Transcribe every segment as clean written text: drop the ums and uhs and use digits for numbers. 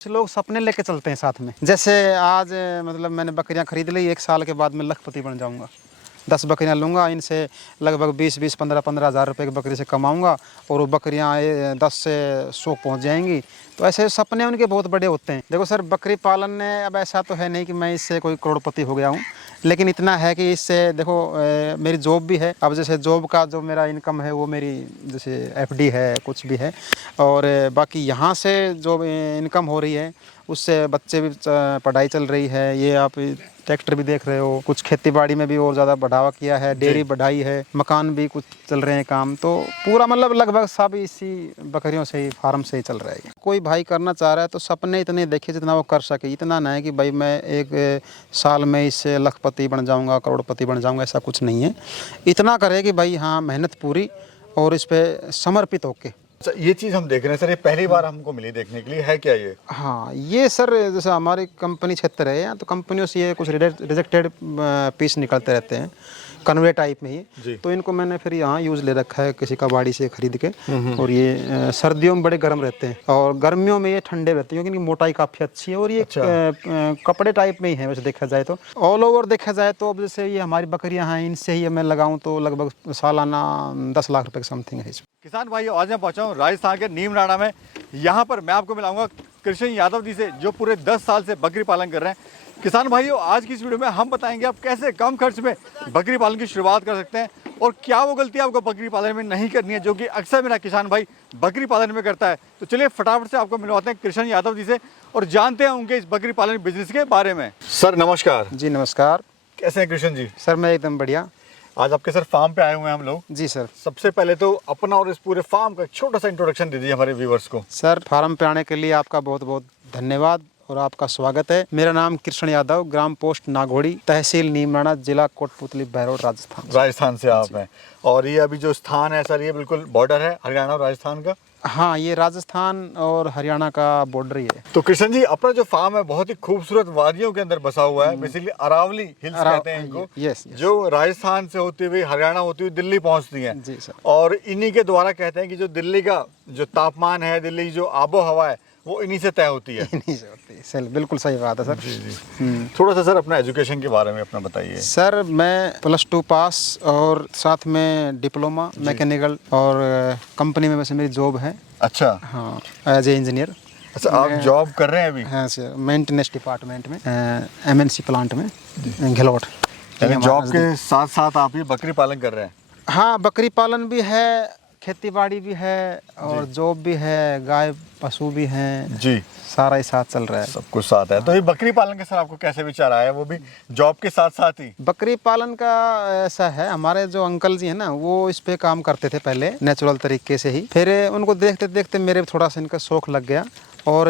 कुछ लोग सपने लेके चलते हैं साथ में। जैसे आज मतलब मैंने बकरियां खरीद ली, 1 साल के बाद मैं लखपति बन जाऊंगा। 10 बकरियां लूँगा, इनसे लगभग 20-20, 15-15 हज़ार रुपये की बकरी से कमाऊंगा और वो बकरियां 10 से 100 पहुंच जाएंगी। तो ऐसे सपने उनके बहुत बड़े होते हैं। देखो सर, बकरी पालन ने अब ऐसा तो है नहीं कि मैं इससे कोई करोड़पति हो गया हूँ, लेकिन इतना है कि इससे देखो मेरी जॉब भी है। अब जैसे जॉब का जो मेरा इनकम है वो मेरी जैसे एफडी है, कुछ भी है, और बाकी यहाँ से जो इनकम हो रही है उससे बच्चे भी पढ़ाई चल रही है। ये आप ट्रैक्टर भी देख रहे हो, कुछ खेती बाड़ी में भी और ज़्यादा बढ़ावा किया है, डेयरी बढ़ाई है, मकान भी कुछ चल रहे हैं काम। तो पूरा मतलब लगभग सब इसी बकरियों से ही, फार्म से ही चल रहा है। कोई भाई करना चाह रहा है तो सपने इतने देखे जितना वो कर सके। इतना ना है कि भाई मैं एक साल में इससे लखपति बन जाऊँगा, करोड़पति बन जाऊँगा, ऐसा कुछ नहीं है। इतना करे कि भाई हाँ, मेहनत पूरी और इस पर समर्पित होके। ये चीज़ हम देख रहे हैं सर, ये पहली बार हमको मिली देखने के लिए, है क्या ये? हाँ, ये सर जैसे हमारी कंपनी क्षेत्र है, तो कंपनियों से ये कुछ रिजेक्टेड पीस निकलते रहते हैं, कन्वे टाइप में ही। तो इनको मैंने फिर यहाँ यूज़ ले रखा है किसी का बाड़ी से खरीद के। और ये सर्दियों में बड़े गर्म रहते हैं और गर्मियों में ये ठंडे रहते हैं, क्योंकि मोटाई काफ़ी अच्छी है। और ये कपड़े टाइप में ही है वैसे देखा जाए तो। ऑल ओवर देखा जाए तो अब जैसे ये हमारी बकरियाँ हैं, इनसे ही मैं लगाऊँ तो लगभग सालाना 10 लाख रुपये की समथिंग है इसमें। किसान भाई, आज मैं पहुंचा हूँ राजस्थान के नीमराणा में। यहाँ पर मैं आपको मिलाऊंगा कृष्ण यादव जी से, जो पूरे 10 साल से बकरी पालन कर रहे हैं। किसान भाइयों, आज की इस वीडियो में हम बताएंगे आप कैसे कम खर्च में बकरी पालन की शुरुआत कर सकते हैं और क्या वो गलती आपको बकरी पालन में नहीं करनी है, जो कि अक्सर मेरा किसान भाई बकरी पालन में करता है। तो चलिए फटाफट से आपको मिलवाते हैं कृष्ण यादव जी से और जानते हैं उनके इस बकरी पालन बिजनेस के बारे में। सर नमस्कार। जी नमस्कार। कैसे हैं कृष्ण जी? सर मैं एकदम बढ़िया। आज आपके सर फार्म पे आए हुए हैं हम लोग। जी सर। सबसे पहले तो अपना और इस पूरे फार्म का छोटा सा इंट्रोडक्शन दीजिए हमारे व्यूवर्स को। सर, फार्म पे आने के लिए आपका बहुत बहुत धन्यवाद और आपका स्वागत है। मेरा नाम कृष्ण यादव, ग्राम पोस्ट नागोड़ी, तहसील नीमराणा, जिला कोटपुतली, बहरौल, राजस्थान से आप हैं। और ये अभी जो स्थान है सर, ये बिल्कुल बॉर्डर है हरियाणा और राजस्थान का? हाँ, ये राजस्थान और हरियाणा का बॉर्डर ही है। तो कृष्ण जी, अपना जो फार्म है बहुत ही खूबसूरत वादियों के अंदर बसा हुआ है। बेसिकली अरावली हिल्स कहते हैं इनको। यस। जो राजस्थान से होती हुई, हरियाणा होती हुई दिल्ली पहुंचती है। जी सर। और इन्हीं के द्वारा कहते हैं कि जो दिल्ली का जो तापमान है, दिल्ली की जो आबो हवा है, वो इन्हीं से तय होती है। इन्हीं से होती है। सर बिल्कुल सही बात है सर। जी। थोड़ा सा सर अपना एजुकेशन के बारे में अपना बताइए। सर मैं +2 पास और साथ में डिप्लोमा मैकेनिकल, और कंपनी में वैसे मेरी जॉब है। अच्छा। हाँ, एज ए इंजीनियर। अच्छा, आप जॉब कर रहे हैं अभी? हाँ सर, मेंटेनेंस डिपार्टमेंट में, MNC प्लांट में, घिलौट। जॉब के साथ साथ आप ये बकरी पालन कर रहे हैं? हाँ, बकरी पालन भी है, खेती बाड़ी भी है और जॉब भी है, गाय पशु भी हैं जी, सारा ही साथ चल रहा है। सब कुछ साथ है। तो ये बकरी पालन के सर आपको कैसे विचार आया, वो भी जॉब के साथ साथ ही? बकरी पालन का ऐसा है, हमारे जो अंकल जी हैं ना, वो इस पे काम करते थे पहले नेचुरल तरीके से ही। फिर उनको देखते देखते मेरे थोड़ा सा इनका शौक लग गया और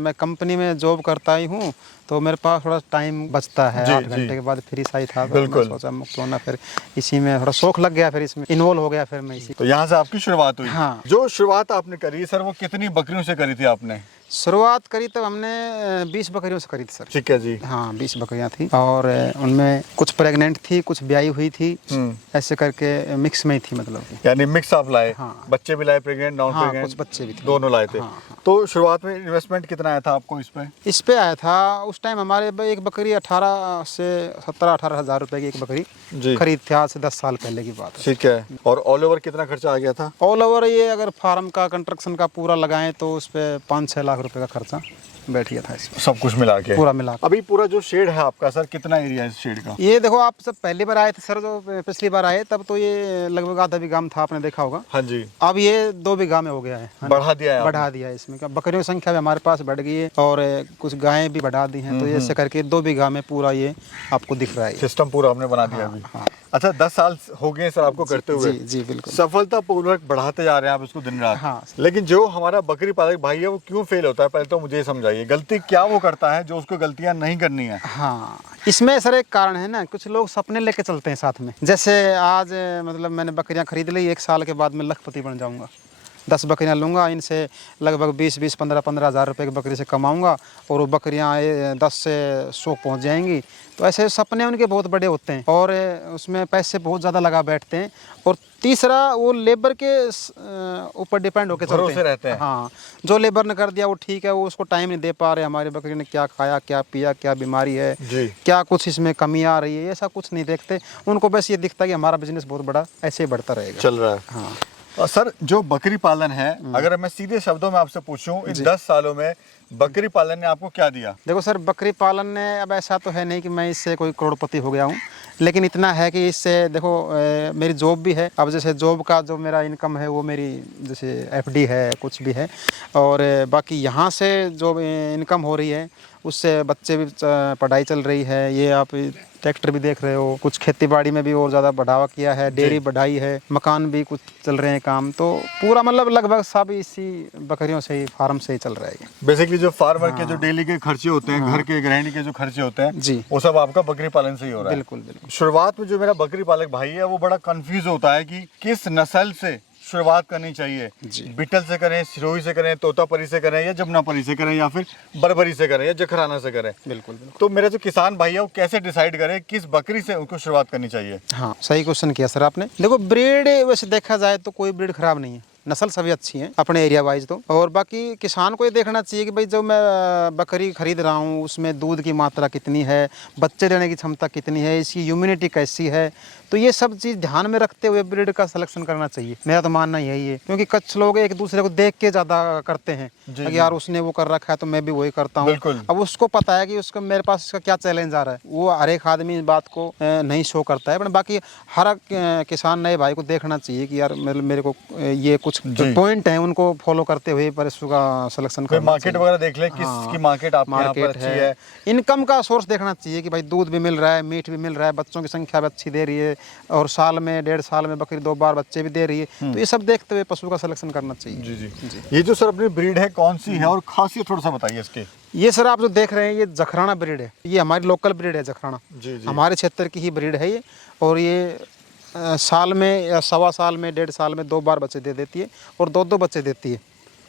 मैं कंपनी में जॉब करता ही हूँ, तो मेरे पास थोड़ा टाइम बचता है। 8 घंटे के बाद फ्री साइड था, तो मैं सोचा क्यों ना फिर इसी में थोड़ा शौक लग गया, फिर इसमें इन्वॉल्व हो गया। फिर मैं इसी, तो यहाँ से आपकी शुरुआत हुई? हाँ। जो शुरुआत आपने करी सर, वो कितनी बकरियों से करी थी आपने? शुरुआत करी तब हमने 20 बकरियों से करी थी सर। ठीक है जी। हाँ, 20 बकरियां थी और उनमें कुछ प्रेग्नेंट थी, कुछ ब्याई हुई थी, ऐसे करके मिक्स में ही थी मतलब। यानी मिक्स आप लाए? हाँ। बच्चे भी लाए, प्रेग्नेंट, नॉन प्रेग्नेंट? कुछ बच्चे भी थे, दोनों लाए थे। हाँ। तो शुरुआत में इन्वेस्टमेंट कितना आया था आपको इस पे? इस पे आया था उस टाइम हमारे एक बकरी 18 से 17-18 हज़ार रुपए की एक बकरी जी खरीद थी, आज से 10 साल पहले की बात है। ठीक है। और ऑल ओवर कितना खर्चा आ गया था? ऑल ओवर ये अगर फार्म का कंस्ट्रक्शन का पूरा लगाएं तो उस पर 5-6 लाख रुपए का खर्चा बैठ गया था इसमें, सब कुछ मिला के? पूरा मिला के। अभी पूरा जो शेड है आपका सर, कितना एरिया है इस शेड का? ये देखो, आप सब पहली बार आए थे सर, जो पिछली बार आए तब तो ये लगभग आधा बीघा में था, आपने देखा होगा। हाँ जी। अब ये 2 बीघा में हो गया है। बढ़ा दिया है? बढ़ा दिया है इसमें का, बकरियों की संख्या भी हमारे पास बढ़ गई है और कुछ गायें भी बढ़ा दी हैं, तो ऐसे करके 2 बीघा में पूरा ये आपको दिख रहा है। सिस्टम पूरा हमने बना दिया अभी। हाँ। अच्छा, 10 साल हो गए सर आपको करते हुए? जी बिल्कुल। सफलतापूर्वक बढ़ाते जा रहे हैं आप इसको दिन रात। हाँ। लेकिन जो हमारा बकरी पालक भाई है, वो क्यों फेल होता है, पहले तो मुझे समझाइए। गलती क्या वो करता है जो उसको गलतियां नहीं करनी है? हाँ, इसमें सर एक कारण है ना, कुछ लोग सपने लेके चलते हैं साथ में। जैसे आज मतलब मैंने बकरियां खरीद ली, 1 साल के बाद मैं लखपति बन जाऊंगा। 10 बकरियां लूँगा, इनसे लगभग 20-20, 15-15 हज़ार रुपये की बकरी से कमाऊँगा और वो बकरियां 10 से 100 पहुँच जाएंगी। तो ऐसे सपने उनके बहुत बड़े होते हैं और उसमें पैसे बहुत ज़्यादा लगा बैठते हैं। और तीसरा, वो लेबर के ऊपर डिपेंड होकर चलते भरोसे रहते हैं। हाँ, जो लेबर ने कर दिया वो ठीक है, वो उसको टाइम नहीं दे पा रहे, हमारी बकरी ने क्या खाया, क्या पिया, क्या बीमारी है, जी। क्या कुछ इसमें कमी आ रही है, ऐसा कुछ नहीं देखते। उनको बस ये दिखता है कि हमारा बिजनेस बहुत बड़ा ऐसे ही बढ़ता रहेगा, चल रहा है। हाँ। और सर, जो बकरी पालन है, अगर मैं सीधे शब्दों में आपसे पूछूं, इन 10 सालों में बकरी पालन ने आपको क्या दिया? देखो सर, बकरी पालन ने, अब ऐसा तो है नहीं कि मैं इससे कोई करोड़पति हो गया हूँ, लेकिन इतना है कि इससे देखो मेरी जॉब भी है। अब जैसे जॉब का जो मेरा इनकम है वो मेरी जैसे एफडी है, कुछ भी है, और बाकी यहाँ से जो इनकम हो रही है उससे बच्चे भी पढ़ाई चल रही है। ये आप ट्रैक्टर भी देख रहे हो, कुछ खेती बाड़ी में भी और ज़्यादा बढ़ावा किया है, डेयरी बढ़ाई है, मकान भी कुछ चल रहे हैं काम, तो पूरा मतलब लगभग सब इसी बकरियों से ही, फार्म से ही चल रहा है। बेसिकली जो फार्मर के जो डेली के खर्चे होते हैं, घर के गृहिणी के जो खर्चे होते हैं जी, वो सब आपका बकरी पालन से ही हो रहा है। बिल्कुल बिल्कुल। शुरुआत में जो मेरा बकरी पालक भाई है वो बड़ा कंफ्यूज होता है कि किस नस्ल से शुरुआत करनी चाहिए, बीटल से करें, सिरोही से करें, तोतापरी से करें, या जमुनापरी से करें, या फिर बरबरी से करें, या जखराना से करें। बिल्कुल बिल्कुल। तो मेरा जो किसान भाई है वो कैसे डिसाइड करे किस बकरी से उनको शुरुआत करनी चाहिए? हाँ, सही क्वेश्चन किया सर आपने। देखो, ब्रीड वैसे देखा जाए तो कोई ब्रीड खराब नहीं है, नस्ल सभी अच्छी हैं अपने एरिया वाइज तो। और बाकी किसान को ये देखना चाहिए कि भाई जो मैं बकरी खरीद रहा हूँ उसमें दूध की मात्रा कितनी है, बच्चे देने की क्षमता कितनी है, इसकी इम्यूनिटी कैसी है, तो ये सब चीज़ ध्यान में रखते हुए ब्रीड का सिलेक्शन करना चाहिए। मेरा तो मानना यही है, क्योंकि कुछ लोग एक दूसरे को देख के ज़्यादा करते हैं कि यार उसने वो कर रखा है तो मैं भी वही करता हूँ। अब उसको पता है कि उसका मेरे पास इसका क्या चैलेंज आ रहा है, वो हर एक आदमी इस बात को नहीं शो करता है। पर बाकी हर किसान नए भाई को देखना चाहिए कि यार मेरे को ये कुछ पॉइंट हैं उनको फॉलो करते हुए पशु का सिलेक्शन करना। मार्केट वगैरह देख ले, किसकी मार्केट आपके यहाँ पर अच्छी है, इनकम का सोर्स देखना चाहिए कि भाई दूध भी मिल रहा है, मीट भी मिल रहा है, बच्चों की संख्या भी अच्छी दे रही है, और साल में 1.5 साल में बकरी 2 बार बच्चे भी दे रही है। तो ये सब देखते हुए पशु का सिलेक्शन करना चाहिए। जी जी। ये जो सर अपनी ब्रीड है कौन सी है और खासियत थोड़ा सा बताइए इसकी। ये सर आप जो देख रहे हैं ये जखराना ब्रीड है, ये हमारी लोकल ब्रीड है जखराना। जी जी। हमारे क्षेत्र की ही ब्रीड है ये, और ये साल में या 1.25 साल में 1.5 साल में 2 बार बच्चे दे देती है और 2-2 बच्चे देती है,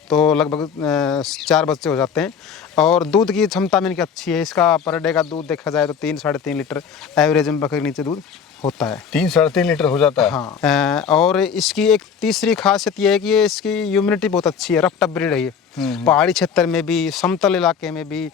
तो लगभग 4 बच्चे हो जाते हैं। और दूध की क्षमता में इनकी अच्छी है, इसका पर डे का दूध देखा जाए तो 3-3.5 लीटर एवरेज में बकरी नीचे दूध होता है। 3-3.5 लीटर हो जाता है। हाँ, और इसकी एक तीसरी खासियत ये है कि ये इसकी इम्यूनिटी बहुत अच्छी है, रफ टफ ब्रीड है ये। पहाड़ी क्षेत्र में भी, समतल इलाके में भी,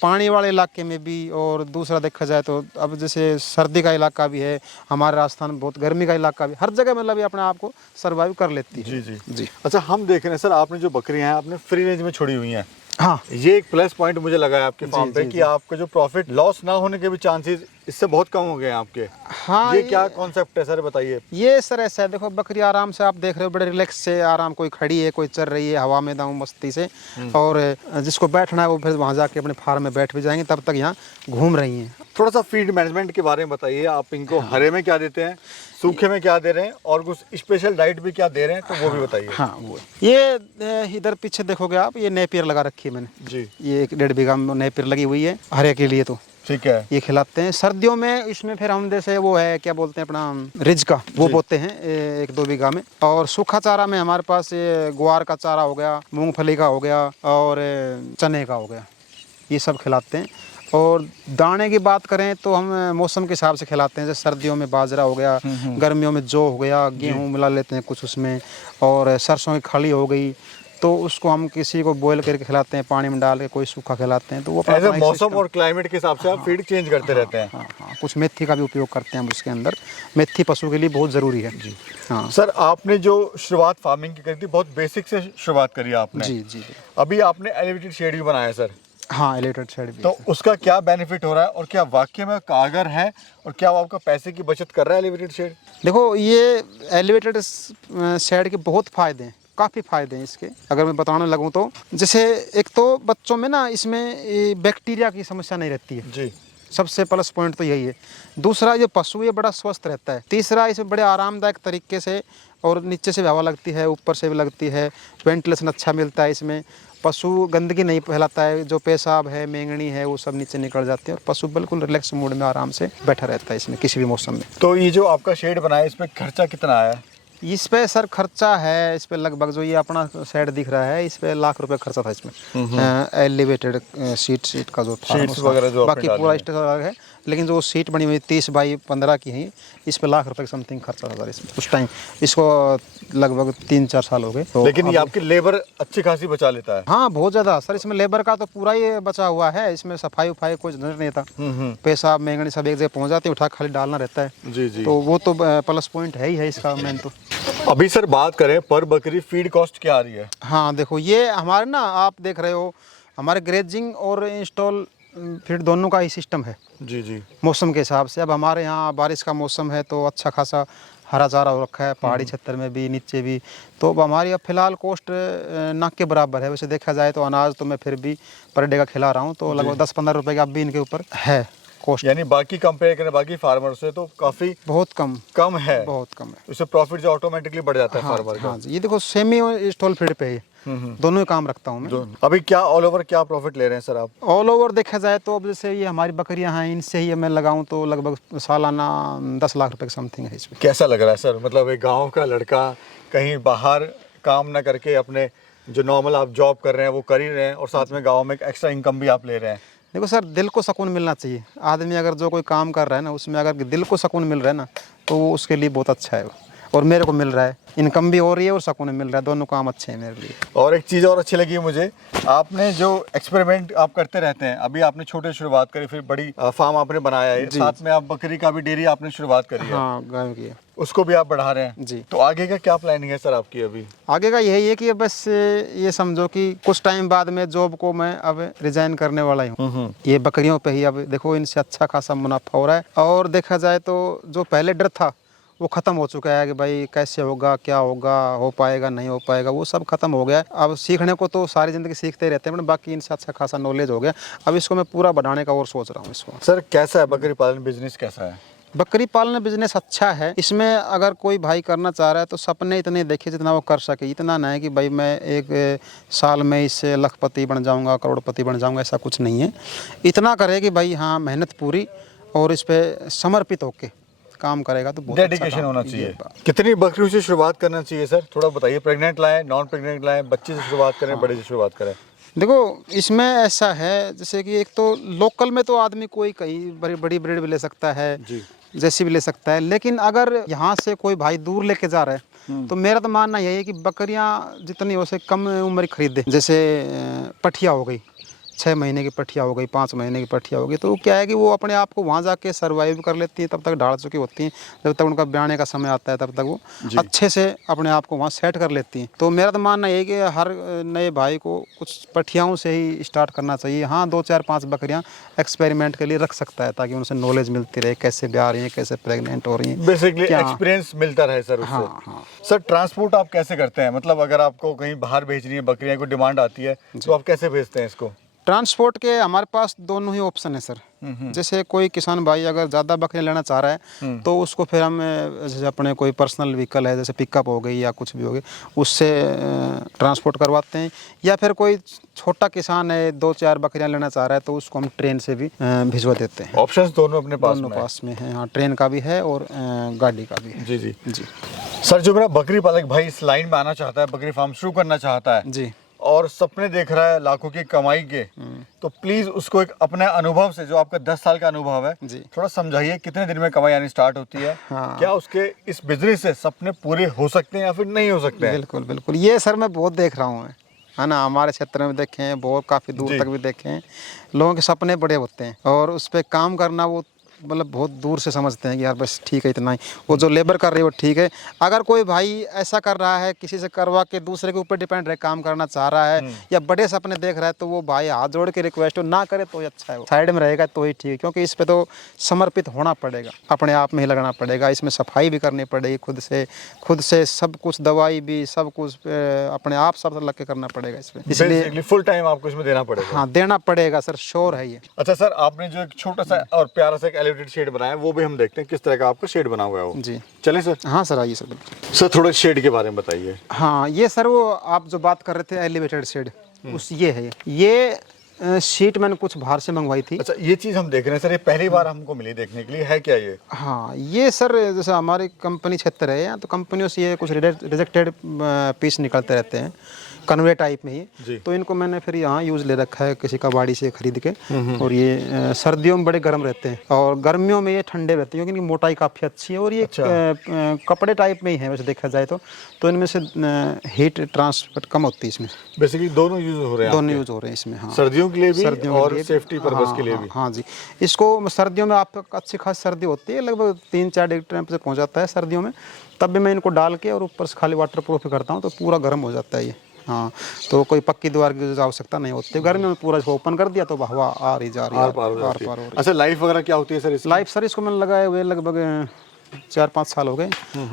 पानी वाले इलाके में भी, और दूसरा देखा जाए तो अब जैसे सर्दी का इलाका भी है, हमारे राजस्थान में बहुत गर्मी का इलाका भी, हर जगह मतलब ये अपने आप को सर्वाइव कर लेती है। जी जी जी। अच्छा, हम देख रहे हैं सर, आपने जो बकरियां हैं आपने फ्री रेंज में छोड़ी हुई हैं। हाँ, ये एक प्लस पॉइंट मुझे लगा है आपके फार्म पे कि आपका जो प्रॉफिट लॉस ना होने के भी चांसेस इससे बहुत कम हो गए हैं आपके। हाँ, ये क्या कॉन्सेप्ट है सर, बताइए। ये सर ऐसा है, देखो बकरी आराम से आप देख रहे हो, बड़े रिलैक्स से आराम, कोई खड़ी है, कोई चल रही है हवा में दाऊं मस्ती से, और जिसको बैठना है वो फिर वहाँ जाके अपने फार्म में बैठ भी जाएंगे, तब तक यहाँ घूम रही हैं। थोड़ा सा फीड मैनेजमेंट के बारे में बताइए, आप इनको हरे में क्या देते हैं, सूखे में क्या दे रहे हैं, और कुछ स्पेशल डाइट भी क्या दे रहे हैं, तो वो भी बताइए। हाँ, वो ये इधर पीछे देखोगे आप, ये नेपियर लगा रखी है मैंने जी। ये 1.5 बीघा में नेपियर लगी हुई है हरे के लिए, तो ठीक है, ये खिलाते हैं। सर्दियों में इसमें फिर हम जैसे वो है क्या बोलते हैं अपना रिज का, वो बोते हैं 1-2 बीघा में। और सूखा चारा में हमारे पास ये ग्वार का चारा हो गया, मूंगफली का हो गया, और चने का हो गया, ये सब खिलाते हैं। और दाने की बात करें तो हम मौसम के हिसाब से खिलाते हैं, जैसे सर्दियों में बाजरा हो गया, गर्मियों में जौ हो गया, गेहूँ मिला लेते हैं कुछ उसमें, और सरसों की खली हो गई, तो उसको हम किसी को बॉयल करके खिलाते हैं, पानी में डाल के, कोई सूखा खिलाते हैं। तो वो ऐसे मौसम और क्लाइमेट के हिसाब से आप फीड चेंज करते रहते हैं। हाँ, कुछ मेथी का भी उपयोग करते हैं हम उसके अंदर, मेथी पशु के लिए बहुत ज़रूरी है। जी हाँ सर, आपने जो शुरुआत फार्मिंग की करी थी बहुत बेसिक से शुरुआत करी आपने। जी जी। अभी आपने एलिवेटेड शेड भी बनाया सर। हाँ, एलिवेटेड शेड भी। तो उसका क्या बेनिफिट हो रहा है, और क्या वाकई में कारगर है, और क्या वो आपका पैसे की बचत कर रहा है एलिवेटेड शेड? देखो, ये एलिवेटेड शेड के बहुत फ़ायदे हैं, काफ़ी फ़ायदे हैं इसके, अगर मैं बताने लगूँ तो। जैसे एक तो बच्चों में ना इसमें बैक्टीरिया की समस्या नहीं रहती है जी, सबसे प्लस पॉइंट तो यही है। दूसरा, ये पशु ये बड़ा स्वस्थ रहता है। तीसरा, इसमें बड़े आरामदायक तरीके से, और नीचे से भी हवा लगती है, ऊपर से भी लगती है, वेंटिलेशन अच्छा मिलता है इसमें, पशु गंदगी नहीं फैलाता है, जो पेशाब है, मेंगनी है, वो सब नीचे निकल जाती है, और पशु बिल्कुल रिलैक्स मूड में आराम से बैठा रहता है इसमें किसी भी मौसम में। तो ये जो आपका शेड बनाया इसमें खर्चा कितना आया? इस पे सर खर्चा है, इस पे लगभग जो ये अपना शेड दिख रहा है, इस पे लाख रुपए खर्चा था इसमें। एलिवेटेड सीट का जो था शीट्स वगैरह जो आपने बाकी डाली पूरा हैं। स्ट्रक्चर अलग है, लेकिन जो सीट बनी हुई 30 बाई 15 की है, इस पे लाख रुपए समथिंग खर्चा था सर इसमें उस टाइम। इसको लगभग 3-4 साल हो गए। तो लेकिन ये अब- आपकी लेबर अच्छी खासी बचा लेता है। हाँ बहुत ज़्यादा सर, इसमें लेबर का तो पूरा ही बचा हुआ है, इसमें सफाई उफाई कोई झंझट नहीं था। पैसा महंगाई सब एक जगह पहुँच जाते हैं, उठा खाली डालना रहता है। जी जी। तो वो तो प्लस पॉइंट है ही है इसका मेन तो। अभी सर बात करें पर बकरी फीड कॉस्ट क्या आ रही है? हाँ देखो, ये हमारे ना, आप देख रहे हो हमारे ग्रेजिंग और इंस्टॉल फीड दोनों का ही सिस्टम है जी जी। मौसम के हिसाब से। अब हमारे यहाँ बारिश का मौसम है तो अच्छा खासा हरा चारा हो रखा है, पहाड़ी क्षेत्र में भी नीचे भी। तो अब हमारी अब फिलहाल कॉस्ट ना के बराबर है। वैसे देखा जाए तो अनाज तो मैं फिर भी पर डे का खिला रहा हूँ, तो लगभग 10-15 रुपए का अब भी इनके ऊपर है कॉस्ट। यानी बाकी कंपेयर करें बाकी फार्मर से तो काफी बहुत कम, कम है। बहुत कम है। उससे प्रॉफिट जो ऑटोमेटिकली बढ़ जाता है फार्मर का। हाँ जी, ये देखो सेमी और इंस्टॉल फीड पे है, दोनों ही काम रखता हूँ मैं। अभी क्या ऑल ओवर क्या प्रॉफिट ले रहे हैं सर आप? ऑल ओवर देखा जाए तो अब जैसे ये हमारी बकरियां हैं, इनसे ही मैं लगाऊं तो लगभग सालाना 10 लाख रुपए समथिंग है इसमें। कैसा लग रहा है सर? मतलब एक गांव का लड़का कहीं बाहर काम ना करके अपने जो नॉर्मल आप जॉब कर रहे हैं वो कर ही रहे हैं, और साथ में गांव में एक एक्स्ट्रा इनकम भी आप ले रहे हैं। देखो सर, दिल को सुकून मिलना चाहिए। आदमी अगर जो कोई काम कर रहा है ना, उसमें अगर दिल को सुकून मिल रहा है ना, तो वो उसके लिए बहुत अच्छा है। और मेरे को मिल रहा है, इनकम भी हो रही है और सुकून मिल रहा है, दोनों काम अच्छे हैं मेरे लिए। और एक चीज़ और अच्छी लगी मुझे, आपने जो एक्सपेरिमेंट आप करते रहते हैं, अभी आपने छोटे शुरुआत करी, फिर बड़ी फार्म आपने बनाया है, साथ में आप बकरी का भी डेयरी आपने शुरुआत करी है। हाँ, गाय की है। उसको भी आप बढ़ा रहे हैं जी। तो आगे का क्या प्लानिंग है सर आपकी अभी? आगे का यही है कि बस ये समझो कि कुछ टाइम बाद में जॉब को मैं अब रिजाइन करने वाला ही हूँ। ये बकरियों पे ही अब देखो इनसे अच्छा खासा मुनाफा हो रहा है। और देखा जाए तो जो पहले डर था वो ख़त्म हो चुका है कि भाई कैसे होगा, क्या होगा, हो पाएगा नहीं हो पाएगा, वो सब खत्म हो गया है। अब सीखने को तो सारी ज़िंदगी सीखते ही रहते हैं, बट बाकी इनसे अच्छा खासा नॉलेज हो गया। अब इसको मैं पूरा बढ़ाने का और सोच रहा हूँ इसको। सर कैसा है बकरी पालन बिजनेस, कैसा है? बकरी पालन बिजनेस अच्छा है। इसमें अगर कोई भाई करना चाह रहा है तो सपने इतने देखे जितना वो कर सके। इतना ना है कि भाई मैं एक साल में इससे लखपति बन जाऊंगा, करोड़पति बन जाऊंगा, ऐसा कुछ नहीं है। इतना करे कि भाई हाँ, मेहनत पूरी और इस पे समर्पित होके काम करेगा तो बहुत डेडिकेशन अच्छा होना काम। चाहिए। कितनी बकरियों से शुरुआत करना चाहिए सर, थोड़ा बताइए? प्रेग्नेंट लाएं, नॉन प्रेग्नेंट लाएं, बच्चे से शुरुआत करें, बड़े से शुरुआत करें? देखो इसमें ऐसा है, जैसे कि एक तो लोकल में तो आदमी कोई कहीं बड़ी बड़ी ब्रीड भी ले सकता है जी। जैसी भी ले सकता है, लेकिन अगर यहाँ से कोई भाई दूर लेके जा रहा है तो मेरा तो मानना यही है कि बकरियाँ जितनी हो सके कम उम्र खरीदे। जैसे पठिया हो गई, 6 महीने की पठिया हो गई, 5 महीने की पठिया हो गई, तो क्या है कि वो अपने आप को वहाँ जाके सर्वाइव कर लेती हैं, तब तक ढाल चुकी होती हैं। जब तक उनका ब्याने का समय आता है तब तक वो अच्छे से अपने आप को वहाँ सेट कर लेती हैं। तो मेरा तो मानना यही है कि हर नए भाई को कुछ पठियाओं से ही स्टार्ट करना चाहिए। हाँ, 2, 4, 5 बकरियाँ एक्सपेरिमेंट के लिए रख सकता है, ताकि उनसे नॉलेज मिलती रहे, कैसे ब्याह रही हैं, कैसे प्रेग्नेंट हो रही हैं, बेसिकली एक्सपीरियंस मिलता रहे सर उससे। हाँ। सर ट्रांसपोर्ट आप कैसे करते हैं? मतलब अगर आपको कहीं बाहर भेजनी है बकरियां को, डिमांड आती है तो आप कैसे भेजते हैं इसको? ट्रांसपोर्ट के हमारे पास दोनों ही ऑप्शन है सर। जैसे कोई किसान भाई अगर ज़्यादा बकरियां लेना चाह रहा है तो उसको फिर हम जैसे अपने कोई पर्सनल व्हीकल है, जैसे पिकअप हो गई या कुछ भी हो गई, उससे ट्रांसपोर्ट करवाते हैं। या फिर कोई छोटा किसान है, 2-4 बकरियां लेना चाह रहा है तो उसको हम ट्रेन से भी भिजवा देते हैं। ऑप्शंस दोनों अपने पास दोनों में है। पास में है, हाँ, ट्रेन का भी है और गाड़ी का भी है। जी जी जी सर, जो मेरा बकरी पालक भाई इस लाइन में आना चाहता है, बकरी फार्म शुरू करना चाहता है जी और सपने देख रहा है लाखों की कमाई के, तो प्लीज उसको एक अपने अनुभव से, जो आपका 10 साल का अनुभव है, जी। थोड़ा समझाइए कितने दिन में कमाई आनी स्टार्ट होती है। हाँ। क्या उसके इस बिजनेस से सपने पूरे हो सकते हैं या फिर नहीं हो सकते हैं? बिल्कुल बिल्कुल, ये सर मैं बहुत देख रहा हूँ, है ना, हमारे क्षेत्र में देखे हैं, बहुत काफ़ी दूर जी। तक भी देखे हैं। लोगों के सपने बड़े होते हैं और उस पर काम करना वो मतलब बहुत दूर से समझते हैं कि यार बस ठीक है इतना ही, वो जो लेबर कर रही है वो ठीक है। अगर कोई भाई ऐसा कर रहा है, किसी से करवा के दूसरे के ऊपर डिपेंड रह काम करना चाह रहा है या बड़े सपने देख रहा है, तो वो भाई हाथ जोड़ के रिक्वेस्ट ना करे तो ही अच्छा है, वो साइड में रहेगा तो ही ठीक है। क्योंकि इस पे तो समर्पित होना पड़ेगा, अपने आप में ही लगना पड़ेगा, इसमें सफाई भी करनी पड़ेगी खुद से सब कुछ, दवाई भी सब कुछ अपने आप सब लग के करना पड़ेगा इसमें, इसलिए फुल टाइम आपको इसमें देना पड़ेगा। हाँ, देना पड़ेगा सर, श्योर है ये। अच्छा सर, आपने जो एक छोटा सा और प्यारा सा एक शेड बनाया, वो भी हम देखते हैं किस तरह का आपका शेड बना हुआ है वो। जी चलें सर? हाँ सर, आइए सर बिल्कुल। सर थोड़ा शेड के बारे में बताइए। हाँ, ये सर वो आप जो बात कर रहे थे एलिवेटेड शेड, उस ये है, ये शीट मैंने कुछ बाहर से मंगवाई थी। अच्छा, ये चीज़ हम देख रहे हैं सर, ये पहली बार हमको मिली देखने के लिए, है क्या ये? हाँ, ये सर जैसे हमारी कंपनी क्षेत्र है यहाँ, तो कंपनियों से ये कुछ रिजेक्टेड पीस निकलते रहते हैं कन्वे टाइप में जी। ही, तो इनको मैंने फिर यहाँ यूज़ ले रखा है किसी कबाड़ी से खरीद के। और ये सर्दियों में बड़े गर्म रहते हैं और गर्मियों में ये ठंडे रहते हैं, क्योंकि इनकी मोटाई काफ़ी अच्छी है और ये कपड़े टाइप में ही है वैसे देखा जाए तो इनमें से हीट ट्रांसफर कम होती है इसमें। बेसिकली दोनों यूज हो रहे हैं, दोनों यूज़ हो रहे हैं इसमें। हाँ, सर्दियों के लिए भी सर्दियों के और लिए, सेफ्टी पर्पस के लिए भी। हाँ जी, इसको सर्दियों में आप अच्छी खास सर्दी होती है, लगभग 3-4 डिग्री टेम्परेचर पहुँच जाता है सर्दियों में, तब भी मैं इनको डाल के और ऊपर से खाली वाटर प्रूफ करता हूँ तो पूरा गर्म हो जाता है ये। हाँ, तो कोई पक्की दीवार की आवश्यकता नहीं होती, गर्मी में पूरा इसको ओपन कर दिया तो हवा आ रही जा रही है, पार हो जाती हो है। रही है। अच्छा, लाइफ वगैरह क्या होती है सर इसकी? लाइफ सर इसको मैंने लगाए हुए लगभग 4-5 साल हो गए,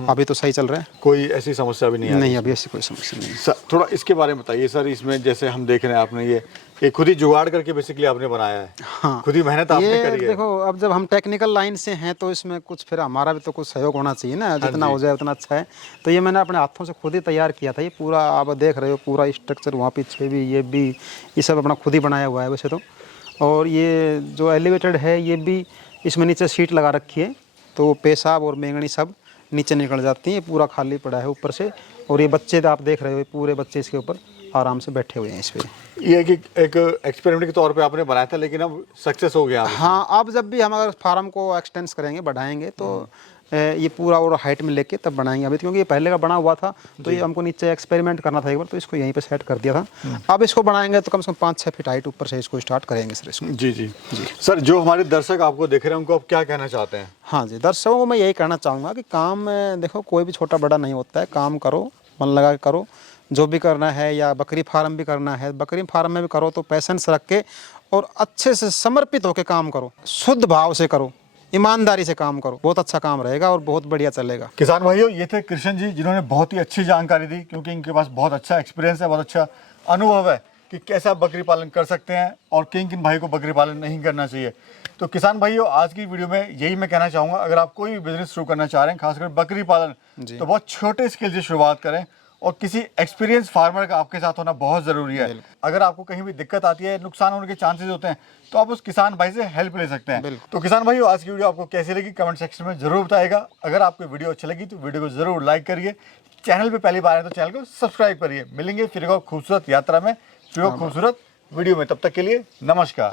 अभी तो सही चल रहा है। कोई ऐसी समस्या भी नहीं है? नहीं, अभी ऐसी कोई समस्या नहीं है। सर थोड़ा इसके बारे में बताइए सर, इसमें जैसे हम देख रहे हैं आपने ये खुद ही जुगाड़ करके बेसिकली आपने बनाया है। हाँ, खुद ही मेहनत आपने ये करी है। देखो, अब जब हम टेक्निकल लाइन से हैं तो इसमें कुछ फिर हमारा भी तो कुछ सहयोग होना चाहिए ना, जितना हो जाए उतना अच्छा है। तो ये मैंने अपने हाथों से खुद ही तैयार किया था, ये पूरा आप देख रहे हो, पूरा स्ट्रक्चर वहाँ पीछे भी, ये भी, ये सब अपना खुद ही बनाया हुआ है वैसे तो। और ये जो एलिवेटेड है ये भी, इसमें नीचे सीट लगा रखी है, तो वो पेशाब और मेंगनी सब नीचे निकल जाती है, पूरा खाली पड़ा है ऊपर से। और ये बच्चे आप देख रहे हो, पूरे बच्चे इसके ऊपर आराम से बैठे हुए हैं इस पे। ये एक एक्सपेरिमेंट के तौर पे आपने बनाया था, लेकिन अब सक्सेस हो गया। हाँ, अब जब भी हम अगर फार्म को एक्सटेंस करेंगे, बढ़ाएंगे, तो ये पूरा और हाइट में लेके तब बनाएंगे। अभी क्योंकि ये पहले का बना हुआ था तो ये हमको नीचे एक्सपेरिमेंट करना था एक बार, तो इसको यहीं पे सेट कर दिया था। अब इसको बनाएंगे तो कम से कम 5-6 फीट हाइट ऊपर से इसको स्टार्ट करेंगे सर इसको। जी जी जी सर, जो हमारे दर्शक आपको देख रहे हैं उनको आप क्या कहना चाहते हैं? हाँ जी, दर्शकों को मैं यही कहना चाहूँगा कि काम में देखो कोई भी छोटा बड़ा नहीं होता है, काम करो, मन लगा के करो, जो भी करना है, या बकरी फार्म भी करना है, बकरी फार्म में भी करो तो पैसेंस रख के और अच्छे से समर्पित होकर काम करो, शुद्ध भाव से करो, ईमानदारी से काम करो, बहुत अच्छा काम रहेगा और बहुत बढ़िया चलेगा। किसान भाइयों, ये थे कृष्ण जी, जिन्होंने बहुत ही अच्छी जानकारी दी, क्योंकि इनके पास बहुत अच्छा एक्सपीरियंस है, बहुत अच्छा अनुभव है कि कैसे आप बकरी पालन कर सकते हैं और किन किन भाई को बकरी पालन नहीं करना चाहिए। तो किसान भाइयों, आज की वीडियो में यही मैं कहना चाहूँगा, अगर आप कोई भी बिजनेस शुरू करना चाह रहे हैं, खासकर बकरी पालन, तो बहुत छोटे स्केल से शुरुआत करें और किसी एक्सपीरियंस फार्मर का आपके साथ होना बहुत ज़रूरी है। अगर आपको कहीं भी दिक्कत आती है, नुकसान होने के चांसेस होते हैं, तो आप उस किसान भाई से हेल्प ले सकते हैं। तो किसान भाइयों, आज की वीडियो आपको कैसी लगी कमेंट सेक्शन में जरूर बताइएगा। अगर आपको वीडियो अच्छी लगी तो वीडियो को जरूर लाइक करिए, चैनल पे पहली बार है तो चैनल को सब्सक्राइब करिए। मिलेंगे फिर एक खूबसूरत यात्रा में, फिर एक खूबसूरत वीडियो में, तब तक के लिए नमस्कार।